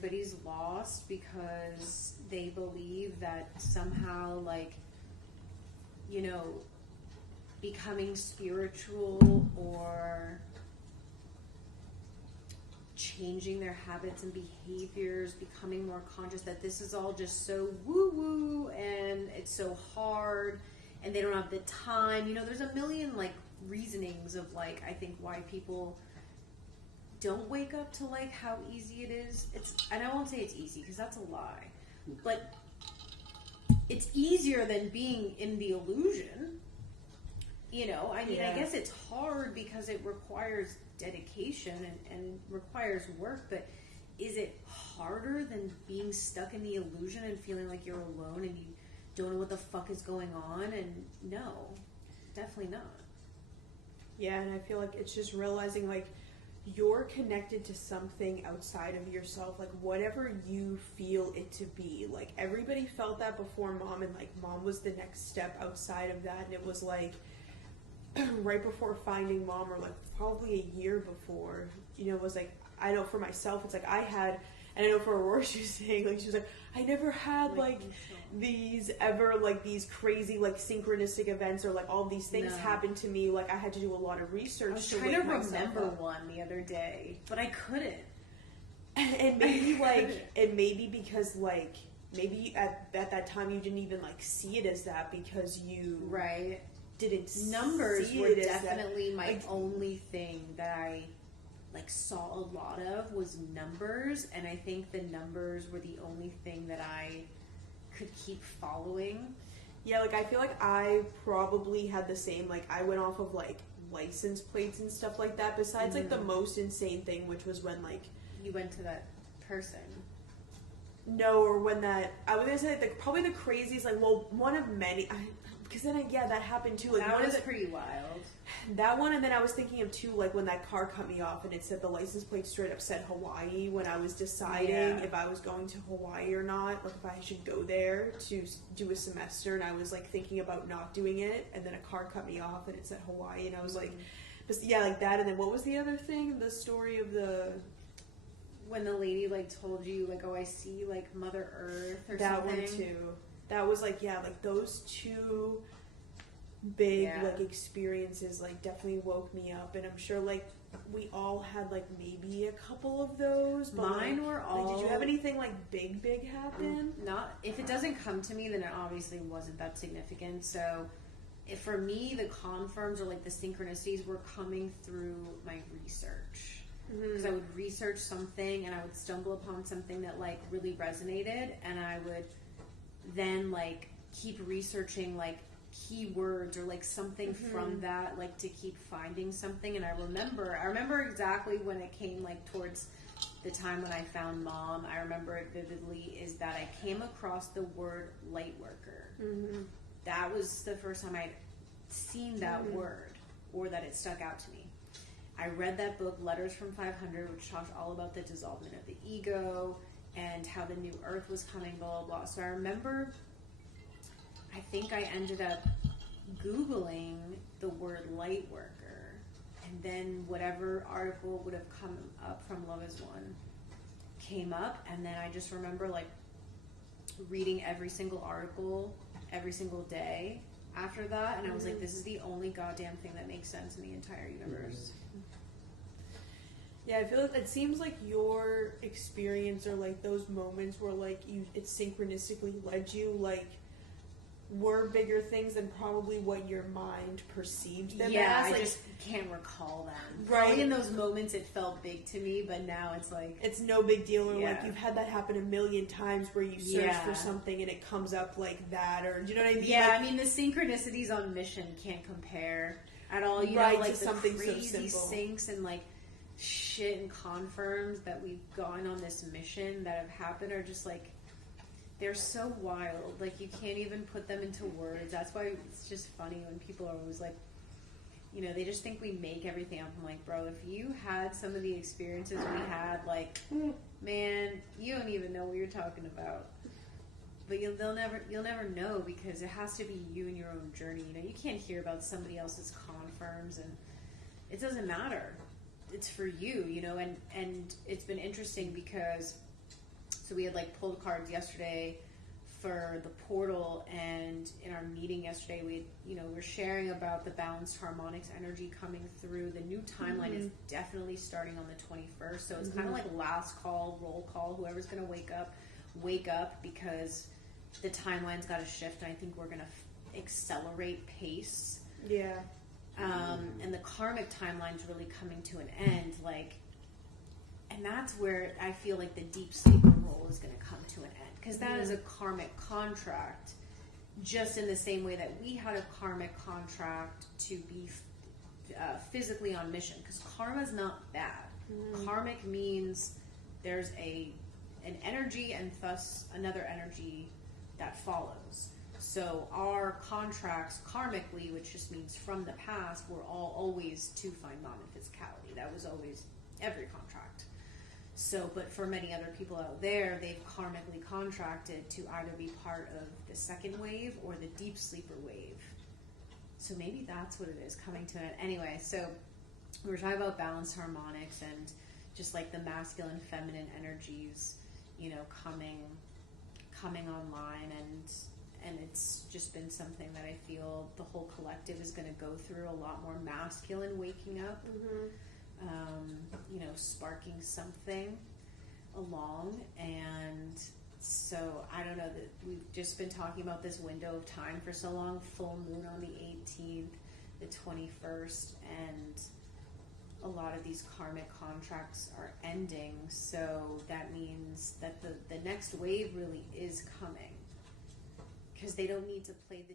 everybody's lost because they believe that somehow, like, you know, becoming spiritual or changing their habits and behaviors, becoming more conscious, that this is all just so woo-woo and it's so hard and they don't have the time. You know, there's a million, like, reasonings of, like, I think why people don't wake up to, like, how easy it is. And I won't say it's easy because that's a lie, but it's easier than being in the illusion. You know, I mean, I guess it's hard because it requires dedication and requires work, but is it harder than being stuck in the illusion and feeling like you're alone and you don't know what the fuck is going on? And no, definitely not. Yeah, and I feel like it's just realizing, like, you're connected to something outside of yourself, like whatever you feel it to be. Like, everybody felt that before Mom, and like Mom was the next step outside of that, and it was like right before finding Mom, or like probably a year before, you know, it was like, I know for myself, it's like I had, and I know for Aurora, she was saying, like, she was like, I never had like these ever, like, these crazy, like, synchronistic events, or like all these things happen to me. Like, I had to do a lot of research. I was trying to remember one the other day, but I couldn't. And maybe like, and maybe because like, maybe at that time you didn't even like see it as that because you didn't. Numbers were definitely my only thing that I like saw a lot of was numbers, and I think the numbers were the only thing that I could keep following. Yeah, like I feel like I probably had the same, like I went off of like license plates and stuff like that, besides like the most insane thing, which was when like you went to that person. No, or when that, I was gonna say like probably the craziest, like, well, one of many, because then that happened too. Like, that was pretty wild. That one, and then I was thinking of too, like when that car cut me off and it said the license plate straight up said Hawaii, when I was deciding if I was going to Hawaii or not, like if I should go there to do a semester, and I was like thinking about not doing it, and then a car cut me off and it said Hawaii, and I was like, but yeah, like that. And then what was the other thing? The story of the, when the lady like told you like, oh, I see like Mother Earth or that something. That one too. That was like, yeah, like those two big like experiences like definitely woke me up, and I'm sure like we all had like maybe a couple of those, but mine like, were all like, did you have anything like big happen? Not, if it doesn't come to me, then it obviously wasn't that significant. So for me, the confirms or like the synchronicities were coming through my research, because I would research something and I would stumble upon something that like really resonated, and I would then like keep researching like keywords or like something from that, like to keep finding something. And I remember exactly when it came like towards the time when I found Mom. I remember it vividly, is that I came across the word light worker. That was the first time I'd seen that word, or that it stuck out to me. I read that book, Letters from 500, which talks all about the dissolvement of the ego and how the new earth was coming, blah, blah, blah. So I remember, I think I ended up Googling the word light worker, and then whatever article would have come up from Love is One came up, and then I just remember like reading every single article every single day after that, and I was like, this is the only goddamn thing that makes sense in the entire universe. Yeah, I feel like it seems like your experience, or like those moments where like it synchronistically led you, like were bigger things than probably what your mind perceived them as. I like, just can't recall them. Right. Probably in those moments it felt big to me, but now it's like, it's no big deal. Or like you've had that happen a million times where you search for something and it comes up like that, or do you know what I mean? Yeah, like, I mean the synchronicities on Mission can't compare at all. You know, like the something crazy so syncs and like shit and confirms that we've gone on this mission that have happened are just like, they're so wild. Like, you can't even put them into words. That's why it's just funny when people are always like, you know, they just think we make everything up. I'm like, bro, if you had some of the experiences we had, like, man, you don't even know what you're talking about. But you'll never know, because it has to be you and your own journey. You know, you can't hear about somebody else's confirms, and it doesn't matter. It's for you, you know, and it's been interesting because So we had like pulled cards yesterday for the portal, and in our meeting yesterday, we're sharing about the balanced harmonics energy coming through. The new timeline is definitely starting on the 21st, so it's kind of like last call, roll call. Whoever's going to wake up, because the timeline's got to shift, and I think we're going to accelerate pace. Yeah. And the karmic timeline's really coming to an end, and that's where I feel like the deep sleeper role is going to come to an end. Because that is a karmic contract, just in the same way that we had a karmic contract to be physically on mission. Because karma's not bad. Karmic means there's an energy and thus another energy that follows. So our contracts karmically, which just means from the past, were all always to find non-physicality. That was always every contract. So, but for many other people out there, they've karmically contracted to either be part of the second wave or the deep sleeper wave. So maybe that's what it is, coming to it. Anyway, so we were talking about balanced harmonics and just like the masculine, feminine energies, coming online, and it's just been something that I feel the whole collective is going to go through, a lot more masculine waking up. Sparking something along. And so I don't know, that we've just been talking about this window of time for so long. Full moon on the 18th, the 21st, and a lot of these karmic contracts are ending. So that means that the next wave really is coming, because they don't need to play the